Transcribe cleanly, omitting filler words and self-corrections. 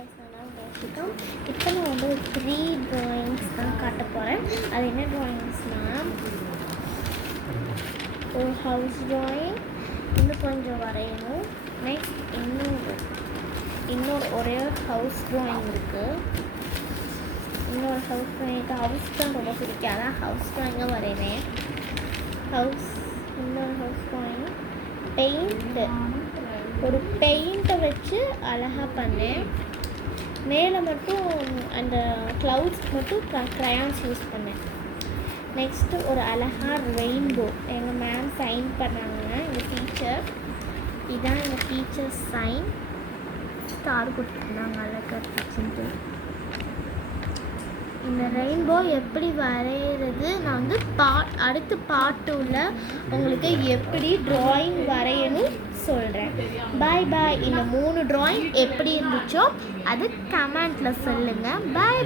இப்போ நான் வந்து 3 ட்ராயிங்ஸ் தான் காட்ட போகிறேன். அது என்ன ட்ராயிங்ஸ்னால், ஒரு ஹவுஸ் ட்ராயிங், இன்னும் கொஞ்சம் வரையணும். நெக்ஸ்ட் இன்னொரு ஒரே ஹவுஸ் ட்ராயிங் இருக்குது. இன்னொரு ஹவுஸ் ட்ராயிங்க்கு ஹவுஸ் தான் ரொம்ப பிடிக்கும், அதான் ஹவுஸ் ட்ராயிங்காக வரைவேன். இன்னொரு ஹவுஸ் ட்ராயிங் ஒரு பெயிண்ட்டை வச்சு அழகாக பண்ணேன். மேலே மட்டும் அந்த க்ளவுட்ஸ்க்கு மட்டும் க்ரையான்ஸ் யூஸ் பண்ணேன். நெக்ஸ்ட்டு ஒரு அழகாக ரெயின்போ எங்கள் மேம் சைன் பண்ணாங்க, எங்கள் டீச்சர். இதுதான் எங்கள் டீச்சர் சைன். ஸ்டார் கொடுத்துருந்தாங்க அழகாக டீச்சர்ட்டு. இந்த ரெயின்போ எப்படி வரைகிறது நான் வந்து அடுத்த பாட்டுல உங்களுக்கு எப்படி ட்ராயிங் வரையணும் சொல்கிறேன். பாய். இந்த 3 ட்ராயிங் எப்படி இருந்துச்சோ அது கமெண்ட்டில் சொல்லுங்கள். பாய்.